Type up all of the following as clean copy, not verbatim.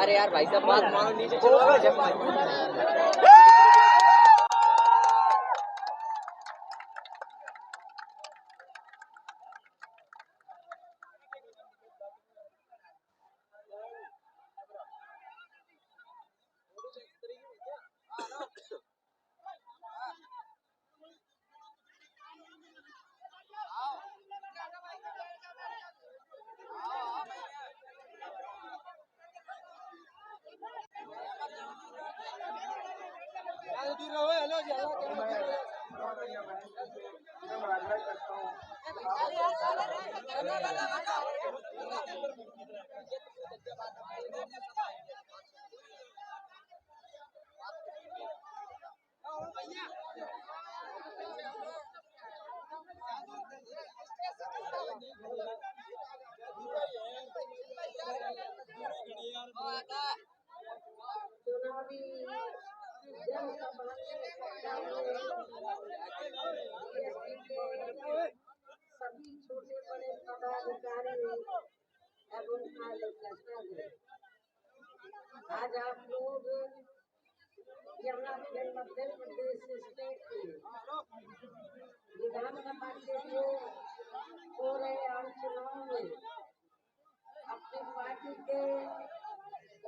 अरे यार भाई साहब बात मानो, नीचे चलो। सभी छोटे बड़े पदाधिकारी एवं कार्यकर्ता, आज आप लोग यहाँ के मध्य प्रदेश स्टेट में विधानसभा के लिए हो रहे आम चुनाव में अपनी पार्टी के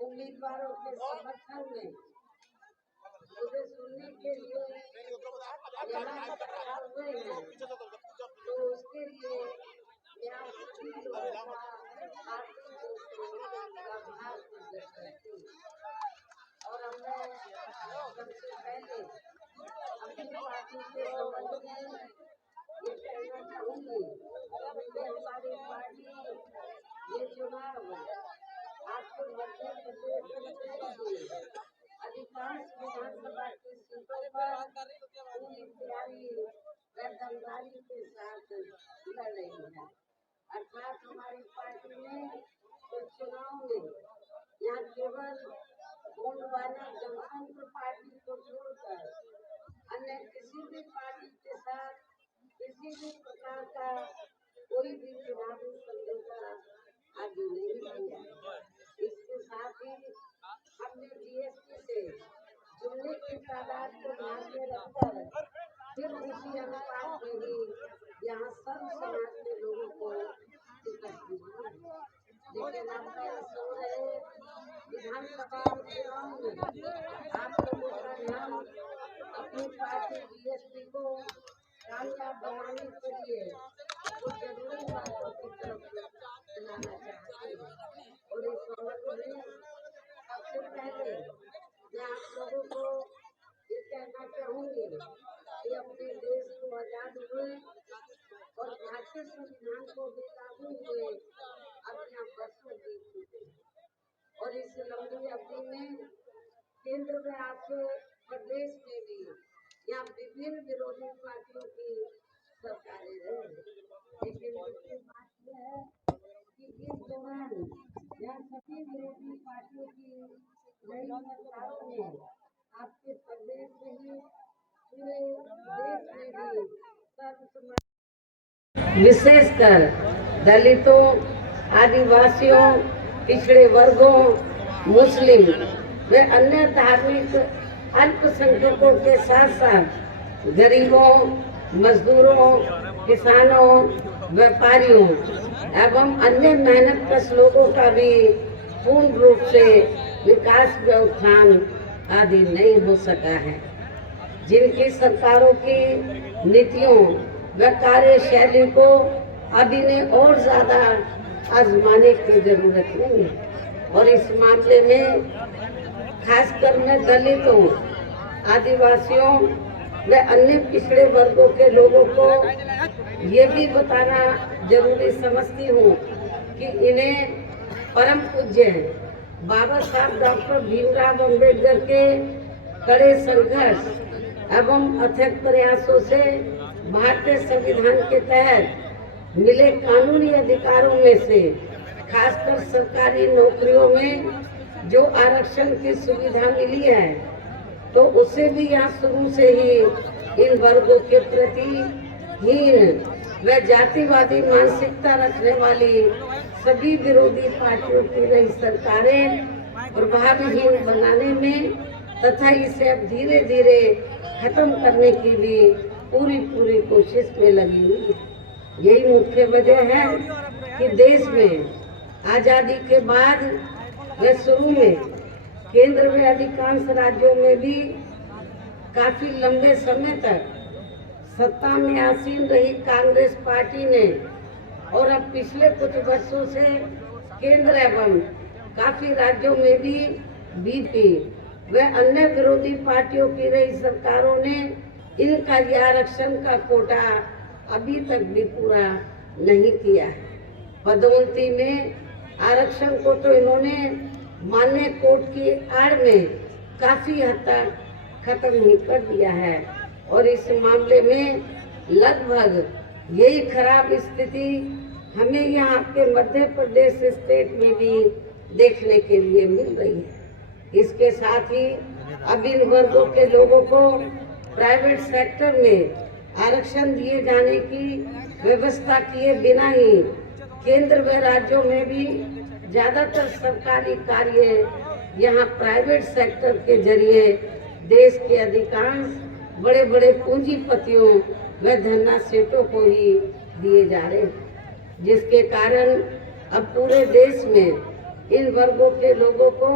उम्मीदवारों के समर्थन में मुझे सुनने के लिए यहाँ इकट्ठा हुए हैं, तो उसके लिए यहाँ सभी लोगों का हार्दिक आभार प्रकट करती हूँ। और मैं सबसे पहले अपनी पार्टी के संबंध में ये कहना चाहूँगी कि हमारी पार्टी ये चुनाव आपको मध्य प्रदेश में अधिकांश विधानसभा की सीटों पर पूरी तैयारी व दमदारी के साथ लड़ रही है। अर्थात हमारी पार्टी ने इस चुनाव में यहाँ केवल वाला जनतंत्र पार्टी को छोड़कर अन्य किसी भी पार्टी के साथ किसी भी प्रकार का कोई भी चुनावी समझौता आगे नहीं किया। इसके साथ ही हमने जीएसटी से जुड़ने की तादाद को ध्यान में रखकर फिर उसी अनुपात में ही यहाँ सर्व समाज के लोगों को टिकट दी। लेकिन अब मैं सो रहे विधानसभा चुनाव में आप लोगों का ध्यान अपनी पार्टी बीएसपी को कामयाब बनाने के लिए कुछ जरूरी बातों की तरफ चलाना चाहती हूँ। और इस संबंध में सबसे पहले मैं आप लोगों को ये कहना चाहूँगी कि अपने देश को आजाद हुए और भारतीय संविधान को भी लागू हुए अब यहाँ बरसों बीत चुके हैं। और इस लंबी अवधि में केंद्र में आपके प्रदेश में भी यहाँ विभिन्न विरोधी पार्टियों की सरकारें रही, लेकिन मुख्य बात यह है कि इस दौरान यहाँ सभी विरोधी पार्टियों की नई सरकारों ने आपके प्रदेश में ही पूरे देश में भी सर्वसमाज विशेषकर दलितों, आदिवासियों, पिछड़े वर्गों, मुस्लिम व अन्य धार्मिक अल्पसंख्यकों के साथ साथ गरीबों, मजदूरों, किसानों, व्यापारियों एवं अन्य मेहनतकश लोगों का भी पूर्ण रूप से विकास व उत्थान आदि नहीं हो सका है। जिनकी सरकारों की नीतियों व कार्यशैली को अब इन्हें और ज्यादा आजमाने की जरूरत नहीं है। और इस मामले में खासकर मैं दलितों, आदिवासियों व अन्य पिछड़े वर्गों के लोगों को ये भी बताना जरूरी समझती हूँ कि इन्हें परम पूज्य बाबा साहब डॉक्टर भीमराव अम्बेडकर के कड़े संघर्ष एवं अथक प्रयासों से भारतीय संविधान के तहत मिले कानूनी अधिकारों में से खासकर सरकारी नौकरियों में जो आरक्षण की सुविधा मिली है, तो उसे भी यहाँ शुरू से ही इन वर्गों के प्रति हीन व जातिवादी मानसिकता रखने वाली सभी विरोधी पार्टियों की रही सरकारें प्रभावहीन बनाने में तथा इसे अब धीरे धीरे खत्म करने की भी पूरी कोशिश में लगी हुई है। यही मुख्य वजह है कि देश में आजादी के बाद व शुरू में केंद्र में अधिकांश राज्यों में भी काफी लंबे समय तक सत्ता में आसीन रही कांग्रेस पार्टी ने और अब पिछले कुछ वर्षों से केंद्र एवं काफी राज्यों में भी बीजेपी व अन्य विरोधी पार्टियों की रही सरकारों ने इनका यह आरक्षण का कोटा अभी तक भी पूरा नहीं किया है। पदोन्नति में आरक्षण को तो इन्होंने मान्य कोर्ट की आड़ में काफी हद तक खत्म ही कर दिया है और इस मामले में लगभग यही खराब स्थिति हमें यहाँ के मध्य प्रदेश स्टेट में भी देखने के लिए मिल रही है। इसके साथ ही अब इन वर्गों के लोगों को प्राइवेट सेक्टर में आरक्षण दिए जाने की व्यवस्था किए बिना ही केंद्र व राज्यों में भी ज्यादातर सरकारी कार्य यहाँ प्राइवेट सेक्टर के जरिए देश के अधिकांश बड़े बड़े पूंजीपतियों व धन्ना सेठों को ही दिए जा रहे हैं, जिसके कारण अब पूरे देश में इन वर्गों के लोगों को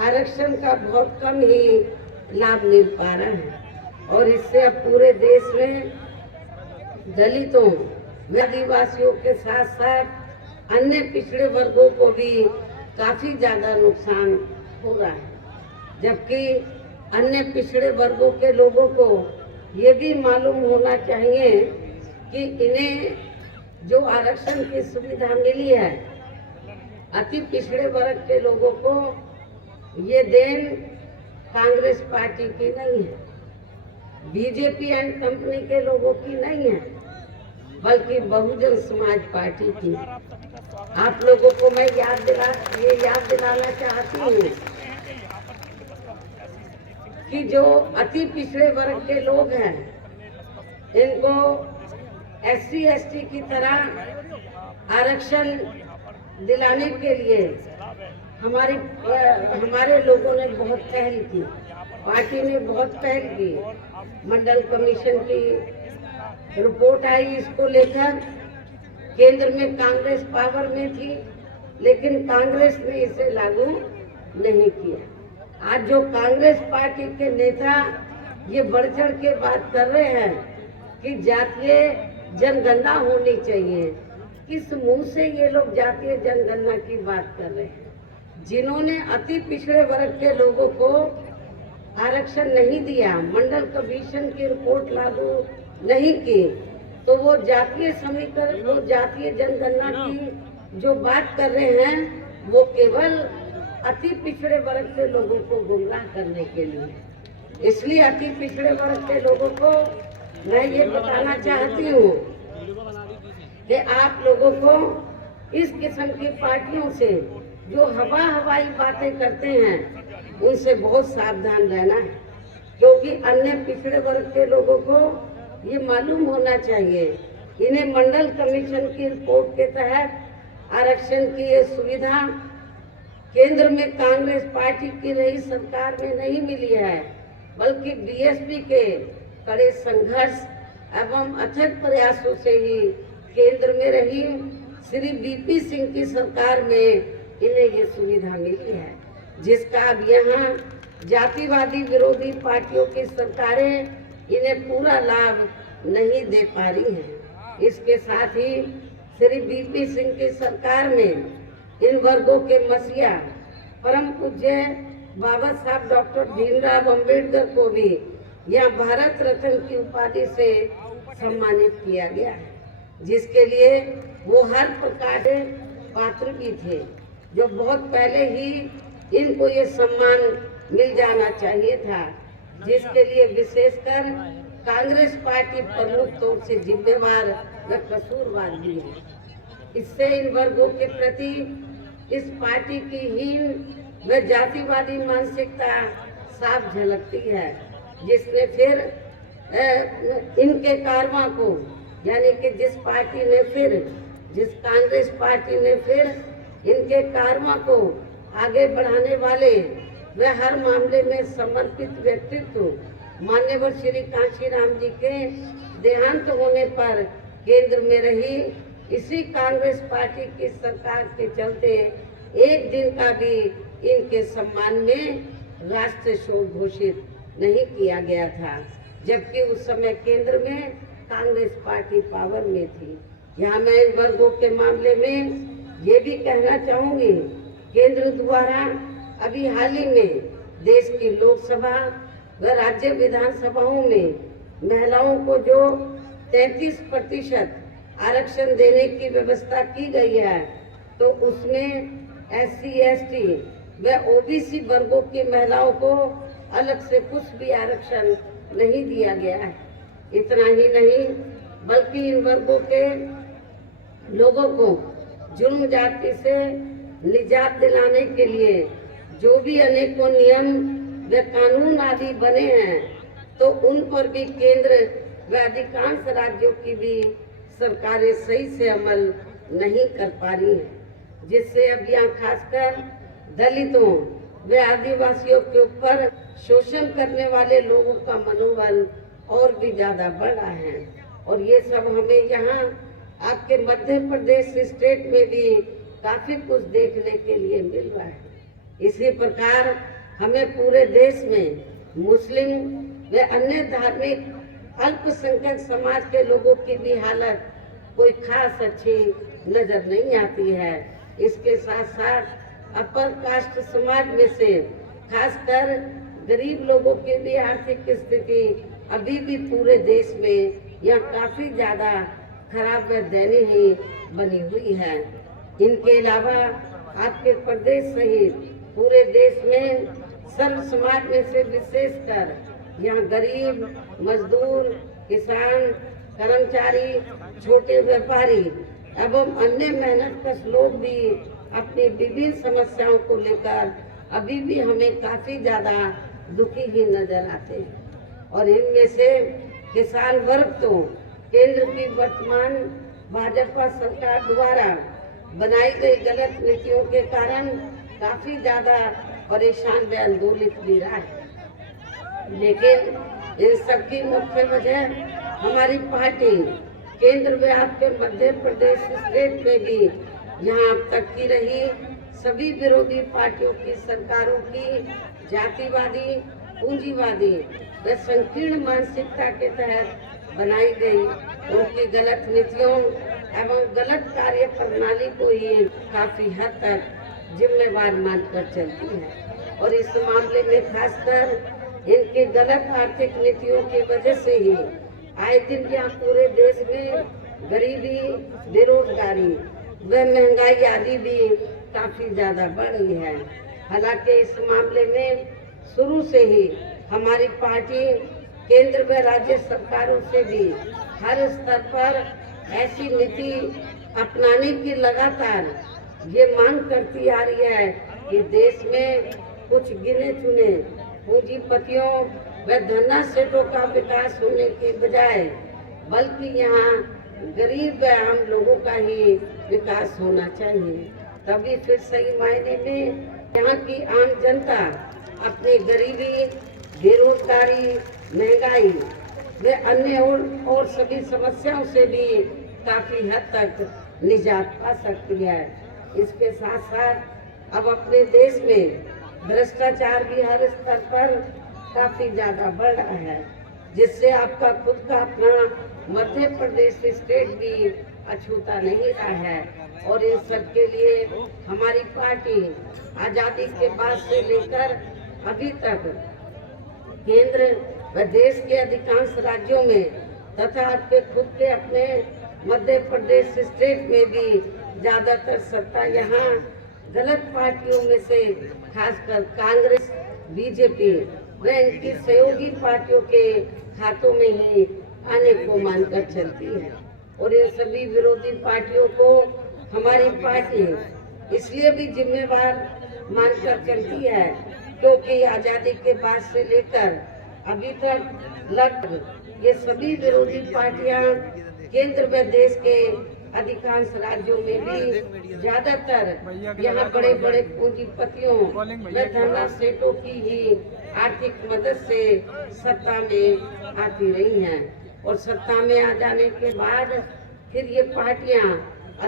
आरक्षण का बहुत कम ही लाभ मिल पा रहा है और इससे अब पूरे देश में दलितों व आदिवासियों के साथ साथ अन्य पिछड़े वर्गों को भी काफी ज्यादा नुकसान हो रहा है। जबकि अन्य पिछड़े वर्गों के लोगों को ये भी मालूम होना चाहिए कि इन्हें जो आरक्षण की सुविधा मिली है अति पिछड़े वर्ग के लोगों को ये देन कांग्रेस पार्टी की नहीं है, बीजेपी एंड कंपनी के लोगों की नहीं है, बल्कि बहुजन समाज पार्टी की। आप लोगों को मैं याद दिलाना चाहती हूँ कि जो अति पिछड़े वर्ग के लोग हैं इनको SC ST की तरह आरक्षण दिलाने के लिए हमारे लोगों ने बहुत पहल की, पार्टी ने बहुत पहल की। मंडल कमीशन की रिपोर्ट आई इसको लेकर, केंद्र में कांग्रेस पावर में थी लेकिन कांग्रेस ने इसे लागू नहीं किया। आज जो कांग्रेस पार्टी के नेता ये बढ़ चढ़ के बात कर रहे हैं कि जातीय जनगणना होनी चाहिए, किस मुंह से ये लोग जातीय जनगणना की बात कर रहे हैं? जिन्होंने अति पिछड़े वर्ग के लोगों को आरक्षण नहीं दिया, मंडल कमीशन की रिपोर्ट लागू नहीं की, तो वो जातीय समीकरण, वो जातीय जनगणना की जो बात कर रहे हैं वो केवल अति पिछड़े वर्ग के लोगों को गुमराह करने के लिए। इसलिए अति पिछड़े वर्ग के लोगों को मैं ये बताना चाहती हूँ कि आप लोगों को इस किस्म की पार्टियों से जो हवाई बातें करते हैं उनसे बहुत सावधान रहना है, क्योंकि अन्य पिछड़े वर्ग के लोगों को ये मालूम होना चाहिए इन्हें मंडल कमीशन की रिपोर्ट के तहत आरक्षण की ये सुविधा केंद्र में कांग्रेस पार्टी की रही सरकार में नहीं मिली है, बल्कि बीएसपी के कड़े संघर्ष एवं अथक प्रयासों से ही केंद्र में रही श्री बीपी सिंह की सरकार में इन्हें ये सुविधा मिली है, जिसका अब यहाँ जातिवादी विरोधी पार्टियों की सरकारें इन्हें पूरा लाभ नहीं दे पा रही हैं। इसके साथ ही श्री बीपी सिंह की सरकार में इन वर्गों के मसीहा परम पूज्य बाबा साहब डॉक्टर भीमराव अंबेडकर को भी यहाँ भारत रत्न की उपाधि से सम्मानित किया गया है, जिसके लिए वो हर प्रकार के पात्र भी थे, जो बहुत पहले ही इनको ये सम्मान मिल जाना चाहिए था, जिसके लिए विशेषकर कांग्रेस पार्टी प्रमुख तौर से जिम्मेवार व कसूरवार भी है। इससे इन वर्गों के प्रति इस पार्टी की हीन व जातिवादी मानसिकता साफ झलकती है, जिसने फिर इनके कारवां को यानी कि जिस कांग्रेस पार्टी ने फिर इनके कार्यों को आगे बढ़ाने वाले व हर मामले में समर्पित व्यक्तित्व मान्यवर श्री कांशीराम जी के देहांत होने पर केंद्र में रही इसी कांग्रेस पार्टी की सरकार के चलते एक दिन का भी इनके सम्मान में राष्ट्रीय शोक घोषित नहीं किया गया था, जबकि उस समय केंद्र में कांग्रेस पार्टी पावर में थी। यहाँ मैं इन वर्गों के मामले में ये भी कहना चाहूंगी, केंद्र द्वारा अभी हाल ही में देश की लोकसभा व राज्य विधानसभाओं में महिलाओं को जो 33% आरक्षण देने की व्यवस्था की गई है, तो उसमें SC, ST व OBC वर्गों की महिलाओं को अलग से कुछ भी आरक्षण नहीं दिया गया है। इतना ही नहीं बल्कि इन वर्गों के लोगों को जुर्म जाति से निजात दिलाने के लिए जो भी अनेकों नियम व कानून आदि बने हैं, तो उन पर भी केंद्र व अधिकांश राज्यों की भी सरकारें सही से अमल नहीं कर पा रही हैं, जिससे अब यहाँ खासकर दलितों व आदिवासियों के ऊपर शोषण करने वाले लोगों का मनोबल और भी ज्यादा बढ़ रहा है। और ये सब हमें यहाँ आपके मध्य प्रदेश स्टेट में भी काफी कुछ देखने के लिए मिल रहा है। इसी प्रकार हमें पूरे देश में मुस्लिम व अन्य धार्मिक अल्पसंख्यक समाज के लोगों की भी हालत कोई खास अच्छी नजर नहीं आती है। इसके साथ साथ अपर कास्ट समाज में से खासकर गरीब लोगों की भी आर्थिक स्थिति अभी भी पूरे देश में यह काफी ज्यादा खराब व दयनीय ही बनी हुई है। इनके अलावा आपके प्रदेश सहित पूरे देश में सर्व समाज में से विशेषकर यहाँ गरीब, मजदूर, किसान, कर्मचारी, छोटे व्यापारी एवं अन्य मेहनतकश लोग भी अपनी विभिन्न समस्याओं को लेकर अभी भी हमें काफी ज्यादा दुखी ही नजर आते हैं। और इनमें से किसान वर्ग तो केंद्र की वर्तमान भाजपा सरकार द्वारा बनाई गई गलत नीतियों के कारण काफी ज्यादा परेशान व आंदोलित भी रहा है। लेकिन इन सबकी मुख्य वजह हमारी पार्टी केंद्र में आपके मध्य प्रदेश स्टेट में भी यहाँ अब तक की रही सभी विरोधी पार्टियों की सरकारों की जातिवादी, पूंजीवादी व संकीर्ण मानसिकता के तहत बनाई गई उनकी गलत नीतियों एवं गलत कार्य प्रणाली को ही काफी हद तक जिम्मेवार मानकर चलती है। और इस मामले में खासकर इनकी गलत आर्थिक नीतियों की वजह से ही आए दिन यहाँ पूरे देश में गरीबी, बेरोजगारी व महंगाई आदि भी काफी ज्यादा बढ़ रही है। हालांकि इस मामले में शुरू से ही हमारी पार्टी केंद्र व राज्य सरकारों से भी हर स्तर पर ऐसी नीति अपनाने की लगातार ये मांग करती आ रही है कि देश में कुछ गिने चुने पूंजीपतियों व धन्ना सेठों का विकास होने के बजाय बल्कि यहाँ गरीब व आम लोगों का ही विकास होना चाहिए। तभी फिर सही मायने में यहाँ की आम जनता अपनी गरीबी, बेरोजगारी, महंगाई व अन्य और सभी समस्याओं से भी काफी हद तक निजात पा सकती है। इसके साथ साथ अब अपने देश में भ्रष्टाचार भी हर स्तर पर काफी ज्यादा बढ़ रहा है, जिससे आपका खुद का अपना मध्य प्रदेश स्टेट भी अछूता नहीं रहा है। और इन सब के लिए हमारी पार्टी आजादी के बाद से लेकर अभी तक केंद्र व देश के अधिकांश राज्यों में तथा आपके खुद के अपने मध्य प्रदेश स्टेट में भी ज्यादातर सत्ता यहाँ गलत पार्टियों में से खासकर कांग्रेस, बीजेपी व इनकी सहयोगी पार्टियों के हाथों में ही आने को मानकर चलती है। और इन सभी विरोधी पार्टियों को हमारी पार्टी इसलिए भी जिम्मेवार मानकर चलती है क्योंकि आजादी के बाद से लेकर अभी तक लगभग ये सभी विरोधी पार्टियां केंद्र व देश के अधिकांश राज्यों में भी ज्यादातर यहाँ बड़े बड़े पूंजीपतियों व धनरा सेठों की ही आर्थिक मदद से सत्ता में आती रही हैं और सत्ता में आ जाने के बाद फिर ये पार्टियां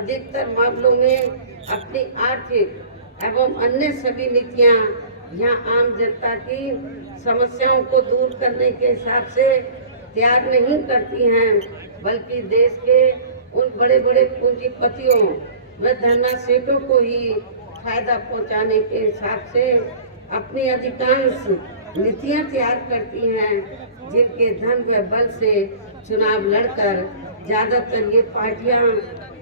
अधिकतर मामलों में अपनी आर्थिक एवं अन्य सभी नीतियां यहाँ आम जनता की समस्याओं को दूर करने के हिसाब से तैयार नहीं करती हैं, बल्कि देश के उन बड़े बड़े पूंजीपतियों व धनरा सेठों को ही फायदा पहुंचाने के हिसाब से अपनी अधिकांश नीतियां तैयार करती हैं, जिनके धन व बल से चुनाव लड़कर ज्यादातर ये पार्टियां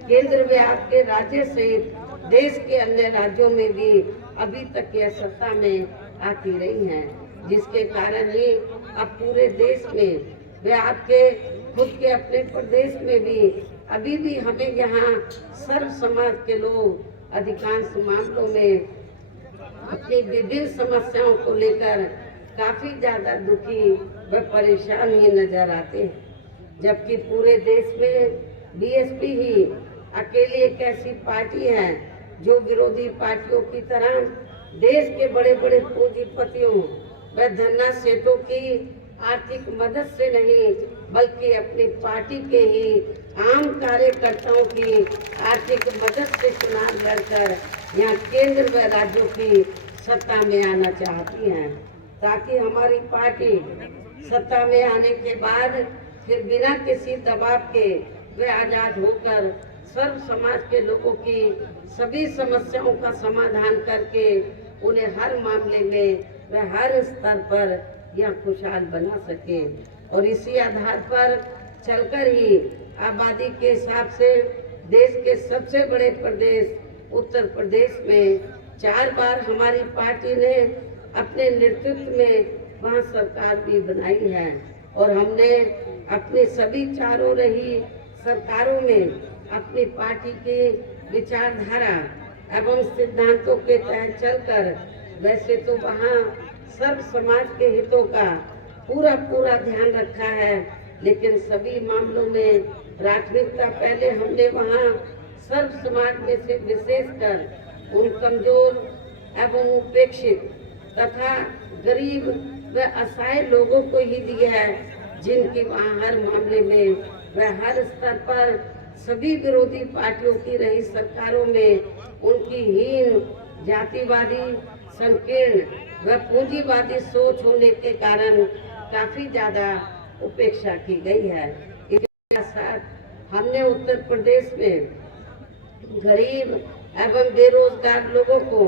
केंद्र व आपके राज्य सहित देश के अन्य राज्यों में भी अभी तक यह सत्ता में आती रही हैं, जिसके कारण ही अब पूरे देश में व आपके खुद के अपने प्रदेश में भी अभी भी हमें यहाँ सर्व समाज के लोग अधिकांश मामलों में अपनी विभिन्न समस्याओं को लेकर काफी ज्यादा दुखी व परेशान ही नजर आते हैं, जबकि पूरे देश में बीएसपी ही अकेली एक ऐसी पार्टी है जो विरोधी पार्टियों की तरह देश के बड़े बड़े पूंजीपतियों व धनरा सेठों की आर्थिक मदद से नहीं, बल्कि अपनी पार्टी के ही आम कार्यकर्ताओं की आर्थिक मदद से चुनाव लड़कर यहाँ केंद्र व राज्यों की सत्ता में आना चाहती हैं, ताकि हमारी पार्टी सत्ता में आने के बाद फिर बिना किसी दबाव के वे आजाद होकर सर्व समाज के लोगों की सभी समस्याओं का समाधान करके उन्हें हर मामले में व हर स्तर पर यह खुशहाल बना सके। और इसी आधार पर चलकर ही आबादी के हिसाब से देश के सबसे बड़े प्रदेश उत्तर प्रदेश में 4 बार हमारी पार्टी ने अपने नेतृत्व में वहाँ सरकार भी बनाई है और हमने अपनी सभी चारों रही सरकारों में अपनी पार्टी की विचारधारा एवं सिद्धांतों के तहत चलकर वैसे तो वहाँ सर्व समाज के हितों का पूरा ध्यान रखा है, लेकिन सभी मामलों में प्राथमिकता पहले हमने वहाँ सर्व समाज में से विशेषकर उन कमजोर एवं उपेक्षित तथा गरीब व असहाय लोगों को ही दी है, जिनकी वहाँ हर मामले में व हर स्तर पर सभी विरोधी पार्टियों की रही सरकारों में उनकी हीन जातिवादी संकीर्ण व पूंजीवादी सोच होने के कारण काफी ज्यादा उपेक्षा की गई है। इसके साथ हमने उत्तर प्रदेश में गरीब एवं बेरोजगार लोगों को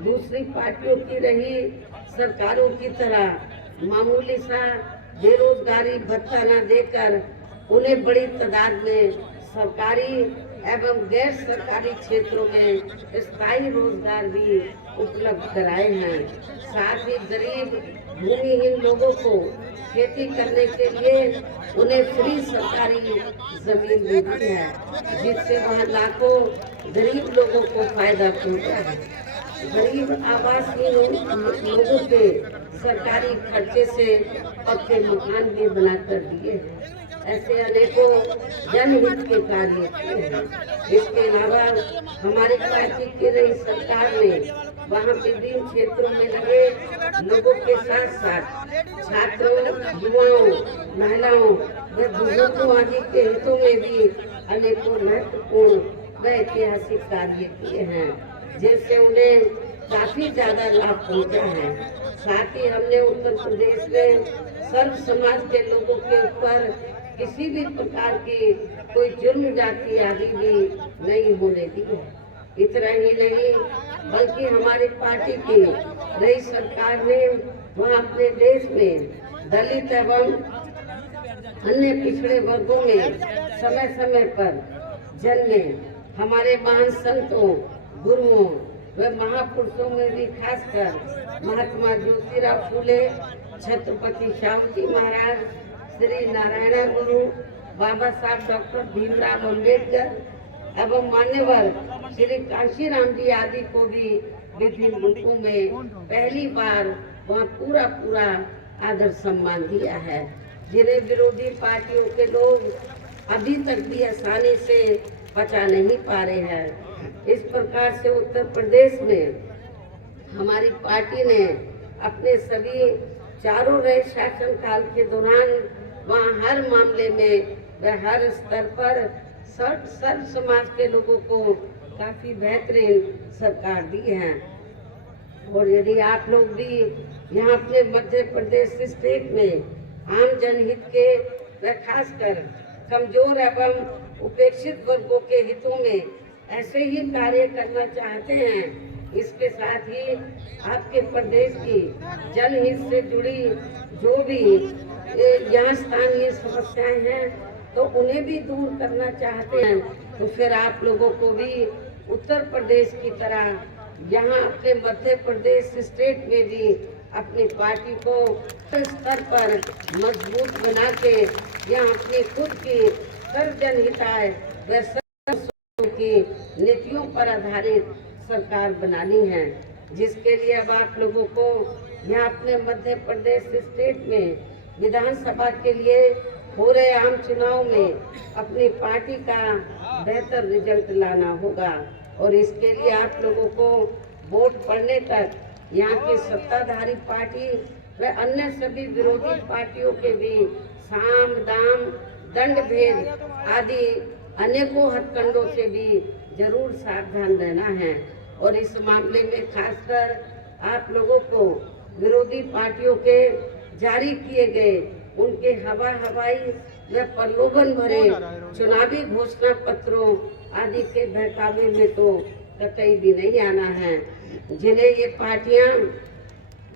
दूसरी पार्टियों की रही सरकारों की तरह मामूली सा बेरोजगारी भत्ता न देकर उन्हें बड़ी तादाद में सरकारी एवं गैर सरकारी क्षेत्रों में स्थायी रोजगार भी उपलब्ध कराए हैं। साथ ही गरीब भूमिहीन लोगों को खेती करने के लिए उन्हें फ्री सरकारी जमीन भी दी है, जिससे वहाँ लाखों गरीब लोगों को फायदा पहुँचा है। गरीब आवासहीन लोगों के सरकारी खर्चे से पक्के मकान भी बनाकर दिए हैं। ऐसे अनेकों जनहित के कार्य किए हैं। इसके अलावा हमारी पार्टी की रही सरकार ने वहाँ विभिन्न क्षेत्रों में लगे लोगों के साथ साथ छात्रों, युवाओं, महिलाओं व बुजुर्गों आदि के हितों में भी अनेकों महत्वपूर्ण व ऐतिहासिक कार्य किए हैं, जिनसे उन्हें काफी ज्यादा लाभ पहुँचा है। साथ ही हमने उत्तर प्रदेश में सर्व समाज के लोगों के ऊपर किसी भी प्रकार की कोई जुर्म जाति आदि भी नहीं होने दी है। इतना ही नहीं, बल्कि हमारी पार्टी की नई सरकार ने वहाँ अपने देश में दलित एवं अन्य पिछड़े वर्गों में समय समय पर जन्मे हमारे महान संतों, गुरुओं व महापुरुषों में भी खासकर महात्मा ज्योतिराव फूले, छत्रपति श्यामजी महाराज, श्री नारायण गुरु, बाबा साहब डॉक्टर भीमराव अम्बेडकर एवं मान्यवर श्री कांशीराम जी आदि को भी विभिन्न रूपों में पहली बार वहाँ पूरा आदर सम्मान दिया है, जिन्हें विरोधी पार्टियों के लोग अभी तक भी आसानी से पचा नहीं पा रहे हैं। इस प्रकार से उत्तर प्रदेश में हमारी पार्टी ने अपने सभी चारों रहे शासन काल के दौरान वहाँ हर मामले में व हर स्तर पर सर्व समाज के लोगों को काफी बेहतरीन सरकार दी है। और यदि आप लोग भी यहाँ अपने मध्य प्रदेश स्टेट में आम जनहित के व खासकर कमजोर एवं उपेक्षित वर्गों के हितों में ऐसे ही कार्य करना चाहते हैं, इसके साथ ही आपके प्रदेश की जनहित से जुड़ी जो भी यहाँ स्थानीय समस्याएं हैं तो उन्हें भी दूर करना चाहते हैं, तो फिर आप लोगों को भी उत्तर प्रदेश की तरह यहाँ अपने मध्य प्रदेश स्टेट में भी अपनी पार्टी को स्तर पर मजबूत बना के यहाँ अपनी खुद की सर्व जनहिताय व सर्व की नीतियों पर आधारित सरकार बनानी है, जिसके लिए अब आप लोगों को यहाँ अपने मध्य प्रदेश स्टेट में विधानसभा के लिए हो रहे आम चुनाव में अपनी पार्टी का बेहतर रिजल्ट लाना होगा। और इसके लिए आप लोगों को वोट पड़ने तक यहाँ की सत्ताधारी पार्टी व अन्य सभी विरोधी पार्टियों के भी साम दाम दंड भेद आदि अनेकों हथकंडों से भी जरूर सावधान रहना है। और इस मामले में खासकर आप लोगों को विरोधी पार्टियों के जारी किए गए उनके हवाई व प्रलोभन भरे चुनावी घोषणा पत्रों आदि के बहकावे में तो कतई भी नहीं आना है, जिन्हें ये पार्टियां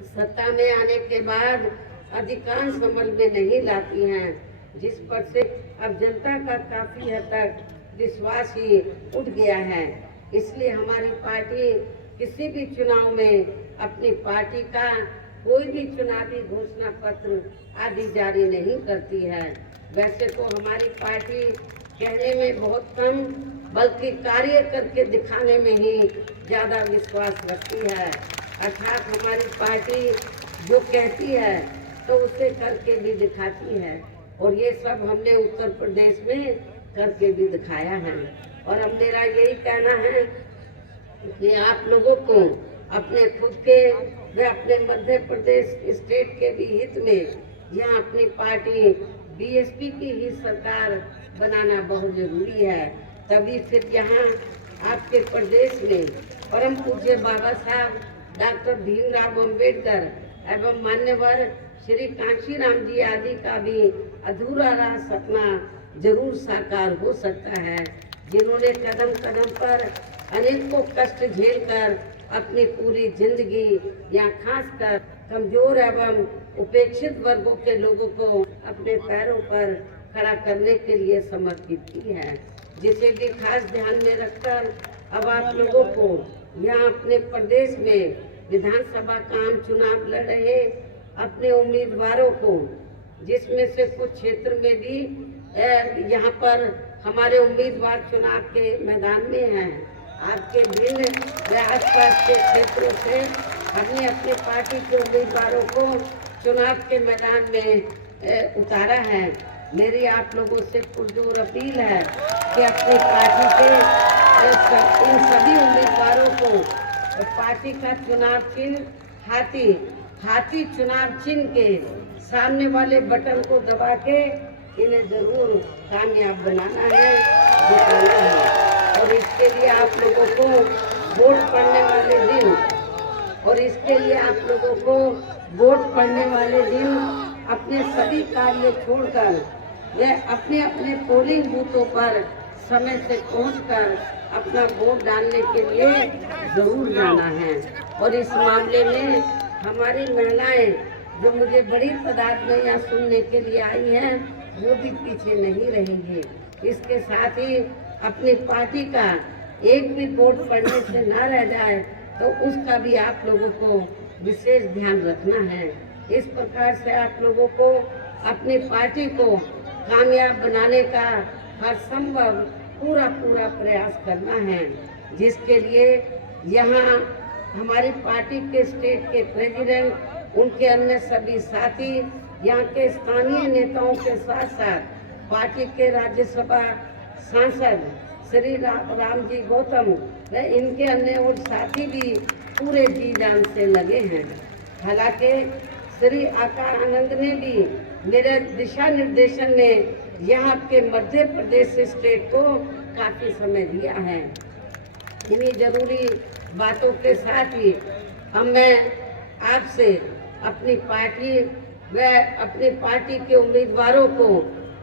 सत्ता में आने के बाद अधिकांश अमल में नहीं लाती हैं, जिस पर से अब जनता का काफी हद तक विश्वास ही उठ गया है। इसलिए हमारी पार्टी किसी भी चुनाव में अपनी पार्टी का कोई भी चुनावी घोषणा पत्र आदि जारी नहीं करती है। वैसे तो हमारी पार्टी कहने में बहुत कम बल्कि कार्य करके दिखाने में ही ज़्यादा विश्वास रखती है। अर्थात हमारी पार्टी जो कहती है तो उसे करके भी दिखाती है, और ये सब हमने उत्तर प्रदेश में करके भी दिखाया है। और अब मेरा यही कहना है कि आप लोगों को अपने खुद के व अपने मध्य प्रदेश स्टेट के भी हित में यहाँ अपनी पार्टी बीएसपी की ही सरकार बनाना बहुत जरूरी है। तभी फिर यहाँ आपके प्रदेश में परम पूज्य बाबा साहब डॉक्टर भीमराव अंबेडकर एवं मान्यवर श्री कांशीराम जी आदि का भी अधूरा रहा सपना जरूर साकार हो सकता है, जिन्होंने कदम कदम पर अनेकों कष्ट झेलकर अपनी पूरी जिंदगी या खासकर कमजोर एवं उपेक्षित वर्गों के लोगों को अपने पैरों पर खड़ा करने के लिए समर्पित की है, जिसे भी खास ध्यान में रखकर अब आप लोगों को यहाँ अपने प्रदेश में विधानसभा का आम चुनाव लड़ रहे अपने उम्मीदवारों को, जिसमें से कुछ क्षेत्र में भी यहाँ पर हमारे उम्मीदवार चुनाव के मैदान में हैं। आपके भिन्न व आसपास के क्षेत्रों से हमने अपनी पार्टी के उम्मीदवारों को चुनाव के मैदान में उतारा है। मेरी आप लोगों से पुरजोर अपील है कि अपनी पार्टी के इन सभी उम्मीदवारों को पार्टी का चुनाव चिन्ह हाथी चुनाव चिन्ह के सामने वाले बटन को दबा के इन्हें जरूर कामयाब बनाना है, जिताना है। और इसके लिए आप लोगों को वोट पड़ने वाले दिन अपने सभी कार्य छोड़कर वे अपने अपने पोलिंग बूथों पर समय से पहुंचकर अपना वोट डालने के लिए जरूर जाना है। और इस मामले में हमारी महिलाएं जो मुझे बड़ी तादाद में यहाँ सुनने के लिए आई हैं, वो भी पीछे नहीं रहेंगी। इसके साथ ही अपनी पार्टी का एक भी वोट पड़ने से न रह जाए तो उसका भी आप लोगों को विशेष ध्यान रखना है। इस प्रकार से आप लोगों को अपनी पार्टी को कामयाब बनाने का हर संभव पूरा प्रयास करना है, जिसके लिए यहाँ हमारी पार्टी के स्टेट के प्रेसिडेंट, उनके अन्य सभी साथी, यहाँ के स्थानीय नेताओं के साथ साथ पार्टी के राज्यसभा सांसद श्री राम जी गौतम व इनके अन्य और साथी भी पूरे जी जान से लगे हैं। हालांकि श्री आकार आनंद ने भी मेरे दिशा निर्देशन में यहाँ के मध्य प्रदेश स्टेट को काफ़ी समय दिया है। इन्हीं जरूरी बातों के साथ ही अब मैं आपसे अपनी पार्टी के उम्मीदवारों को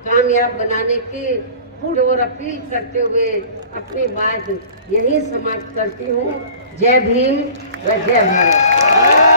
कामयाब बनाने की और अपील करते हुए अपनी बात यहीं समाप्त करती हूँ। जय भीम व जय भारत।